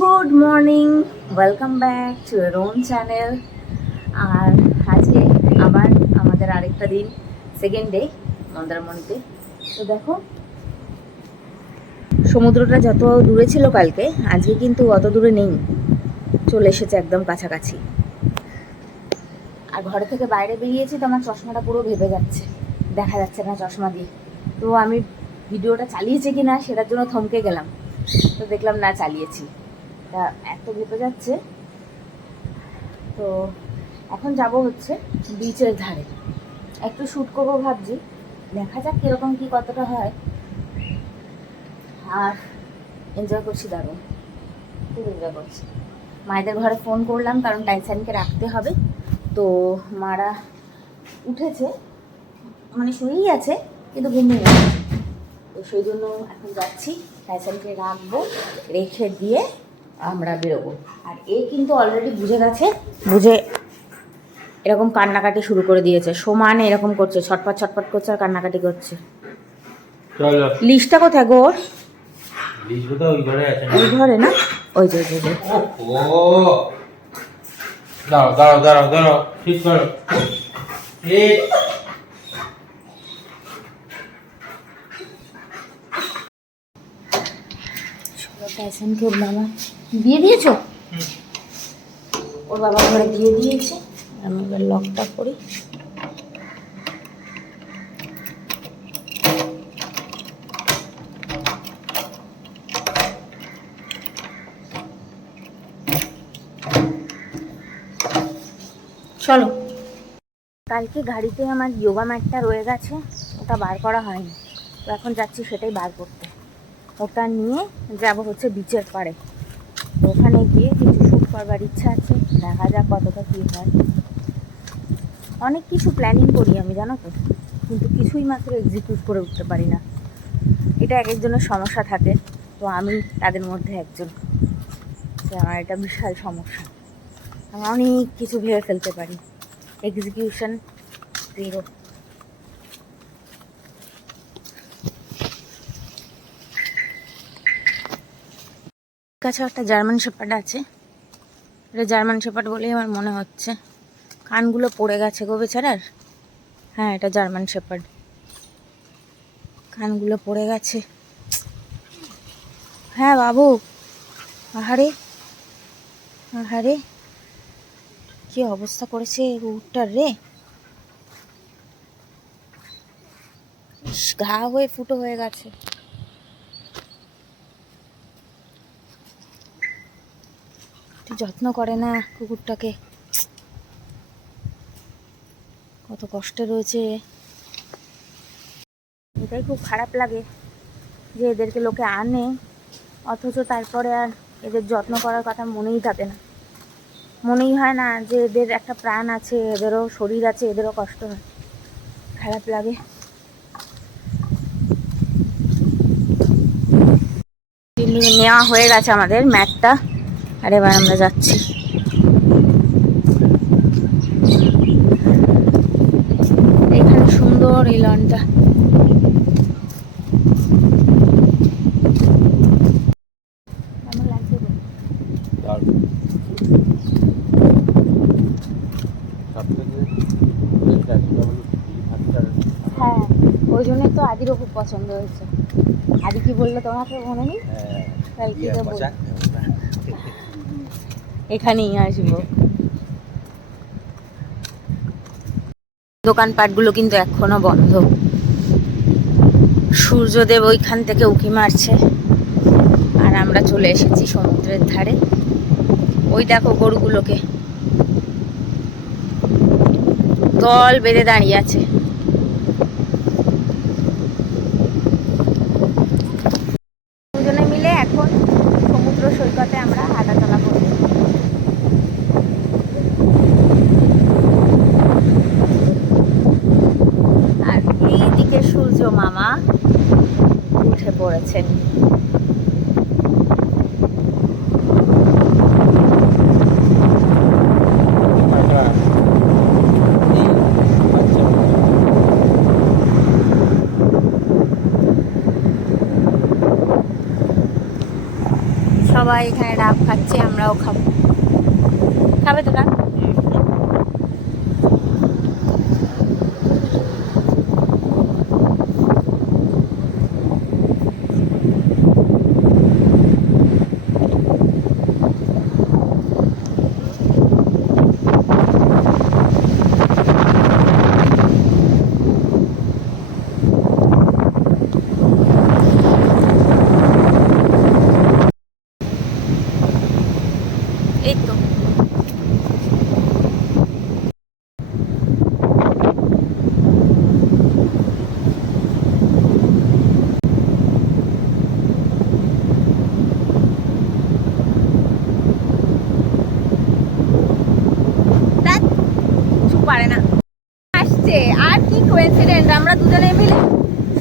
Good morning welcome back to your own channel আর আজকে আবার আমাদের আরেকটা দিন সেকেন্ড ডে মন্দারমণিতে। তো দেখো, সমুদ্রটা যত দূরে ছিল কালকে, আজকে কিন্তু অত দূরে নেই। চলে এসেছে একদম কাছাকাছি। আর ঘরে থেকে বাইরে বেরিয়েছি তো আমার চশমাটা পুরো ভেবে যাচ্ছে। দেখা যাচ্ছে না চশমা দিয়ে। তো আমি ভিডিওটা চালিয়েছি কি না সেটার জন্য থমকে গেলাম। তো দেখলাম না, চালিয়েছি। তা এত ভেপে যাচ্ছে। তো এখন যাব হচ্ছে বিচের ধারে। একটু শ্যুট করব ভাবছি। দেখা যাক কীরকম কী কতটা হয়। আর এনজয় করছি দারুণ। খুব এনজয় করছি। মায়েদের ঘরে ফোন করলাম, কারণ টাইসানকে রাখতে হবে। তো মারা উঠেছে। মানে শুয়েই আছে, কিন্তু ঘুমিয়ে গেছে। তো সেই জন্য এখন যাচ্ছি। টাইসানকে রাখব, রেখে দিয়ে আমরা বেরোবো। আর এ কিন্তু অলরেডি বুঝে গেছে। বুঝে এরকম কান্নাকাটি শুরু করে দিয়েছে। সমানে এরকম করছে ছটপট ছটপট করছে আর কান্নাকাটি করছে। লিস্টটা কোথায় গো ওর? লিখব তো ওই ঘরে না? ওই ঘরে না? ওই যে ওই যে, দাঁড়াও দাঁড়াও দাঁড়াও দাঁড়াও ঠিক করো। ঠিক ওর বাবা দিয়ে দিয়েছ? ওর বাবা ঘরে দিয়ে দিয়েছে। আমি এবার লকটা করি। চলো। কালকে গাড়িতে আমার যোগা ম্যাটটা রয়ে গেছে, ওটা বার করা হয়নি। তো এখন যাচ্ছি, সেটাই বার করতে। ওটা নিয়ে যাব হচ্ছে বিচের পাড়ে। ওখানে গিয়ে কিছু শ্যুট করবার ইচ্ছা আছে, দেখা যাক কতটা কী হয়। অনেক কিছু প্ল্যানিং করি আমি, জানো তো? কিন্তু কিছুই মাত্র এক্সিকিউট করে উঠতে পারি না। এটা এক একজনের সমস্যা থাকে, তো আমি তাদের মধ্যে একজন। আমার এটা বিশাল সমস্যা। আমি অনেক কিছু ভেবে ফেলতে পারি। এক্সিকিউশন জিরো কাছে একটা জার্মান শেপার্ড আছে। এটা জার্মান শেপার্ড বলেই আমার মনে হচ্ছে। কানগুলো পড়ে গেছে গো বেচারার। হ্যাঁ এটা জার্মান শেপার্ড কানগুলো পড়ে গেছে। হ্যাঁ বাবু। আহারে। আহারে। কি অবস্থা করেছে উটটার রে? ঘা হয়ে ফুটো হয়ে গেছে। একটু যত্ন করে না কুকুরটাকে। কত কষ্টে রয়েছে। এটাই খুব খারাপ লাগে যে এদেরকে লোকে আনে, অথচ তারপরে আর এদের যত্ন করার কথা মনেই থাকে না। মনেই হয় না যে এদের একটা প্রাণ আছে, এদেরও শরীর আছে, এদেরও কষ্ট হয়। খারাপ লাগে। নেওয়া হয়ে গেছে আমাদের ম্যাটটা। আর এবার আমরা যাচ্ছি। এখানে সুন্দর এই লনটা। হ্যাঁ ওই জন্যই তো আদিরও খুব পছন্দ হয়েছে। আদি কি বলল তোমাকে মনে নেই? হ্যাঁ, কালকে তো পচা। এখানেই আসব। দোকানপাটগুলো কিন্তু এখনও বন্ধ। সূর্যদেব ওইখান থেকে উঁকি মারছে। আর আমরা চলে এসেছি সমুদ্রের ধারে। ওই দেখো গরুগুলোকে। দল বেঁধে দাঁড়িয়ে আছে দুজনে মিলে এখন সমুদ্র সৈকতে আমরা হাঁটাচলা করব আর এইদিকে মামা উঠে পড়েছেন। সবাই এখানে ডাব খাচ্ছে আমরাও খাব। খাবে তো ডাব এই তো ধ্যাৎ, কিছু পারে না আসছে আর কি কোইন্সিডেন্ট আমরা দুজনে মিলে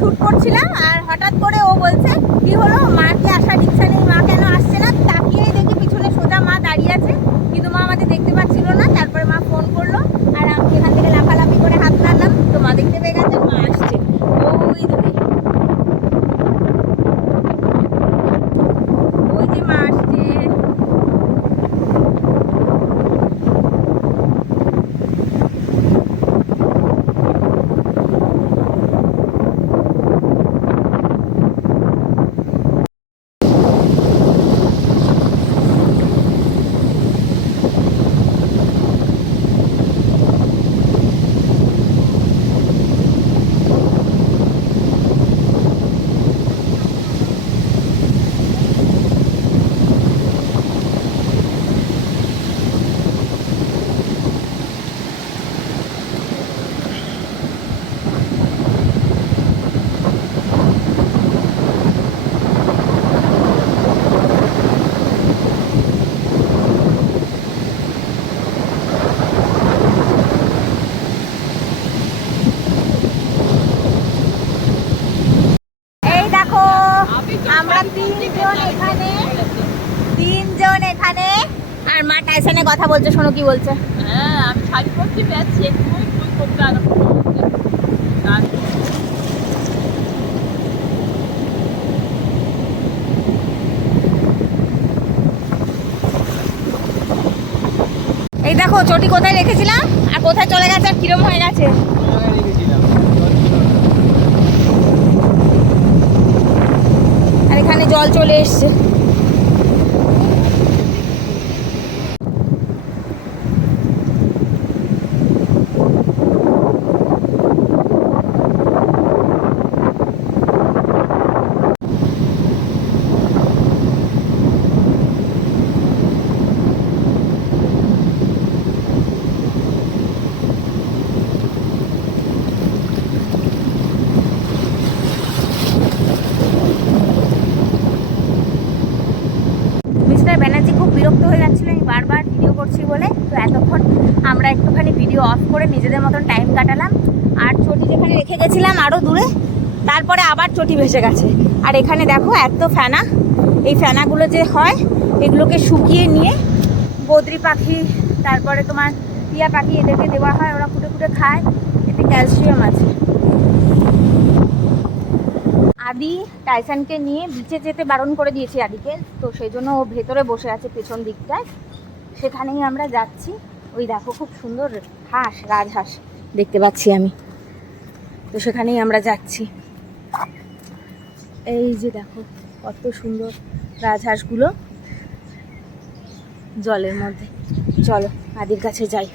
শুট করছিলাম আর হঠাৎ করে ও বলছে কি হলো? মাকে আসা রিক্সা নেই মা কেন আসছে না তাকিয়ে দেখি পিছনে সোজা মা দাঁড়িয়ে আছে কিন্তু মা আমাদের দেখতে পাচ্ছিল না তারপরে মা ফোন করল আর আমি সেখান থেকে লাফালাফি করে হাত নাড়লাম তো মা দেখতে পেয়ে গেছে মা আসছে ওই দূরে ওই যে মা আসছে এই দেখো আমরা তিনজন এখানে? তিনজন এখানে? আর মা টাইসনে কথা বলছে শোনো কি বলছে? হ্যাঁ আমি শাড়ি পরছি ব্যাস সে তুই তুই করতে আরম্ভ এই দেখো চটি কোথায় রেখেছিলাম? আর কোথায় চলে গেছে আর কিরম হয়ে গেছে আর এখানে জল চলে এসছে মিস্টার ব্যানার্জি খুব বিরক্ত হয়ে যাচ্ছিল আমি বারবার ভিডিও করছি বলে, তো এতক্ষণ আমরা একটুখানি ভিডিও অফ করে নিজেদের মতন টাইম কাটালাম। আর চটি যেখানে রেখে গেছিলাম আরও দূরে, তারপরে আবার চটি ভেসে গেছে। আর এখানে দেখো, এত ফেনা। এই ফেনাগুলো যে হয়, এগুলোকে শুকিয়ে নিয়ে বদ্রি পাখি, তারপরে তোমার টিয়া পাখি এদেরকে দেওয়া হয়, ওরা কুটে কুটে খায়। এতে ক্যালসিয়াম আছে। আদি টাইসানকে নিয়ে বিচে যেতে বারণ করে দিয়েছি আদিকে, তো সেই জন্য ও ভেতরে বসে আছে, পেছন দিকটায়। সেখানেই আমরা যাচ্ছি। ওই দেখো খুব সুন্দর হাঁস, রাজহাঁস দেখতে পাচ্ছি আমি। তো সেখানেই আমরা যাচ্ছি। এই যে দেখো কত সুন্দর রাজহাঁসগুলো জলের মধ্যে। চলো, আদির কাছে যাই।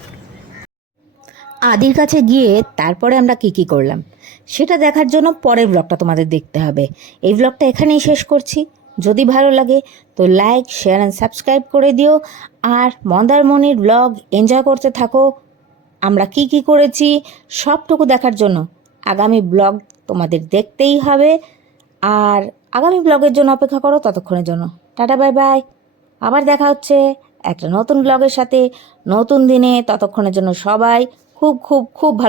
আদির কাছে গিয়ে তারপরে আমরা কি কি করলাম? সেটা দেখার জন্য পরের ব্লগটা তোমাদের দেখতে হবে। এই ব্লগটা এখানেই শেষ করছি। যদি ভালো লাগে, তো লাইক শেয়ার অ্যান্ড সাবস্ক্রাইব করে দিও। আর মন্দারমণির ব্লগ এনজয় করতে থাকো। আমরা কি কি করেছি, সবটুকু দেখার জন্য আগামী ব্লগ তোমাদের দেখতেই হবে। আর আগামী ব্লগের জন্য অপেক্ষা করো ততক্ষণের জন্য। টাটা বাই বাই আবার দেখা হচ্ছে একটা নতুন ব্লগের সাথে। নতুন দিনে ততক্ষণের জন্য সবাই খুব খুব খুব ভালো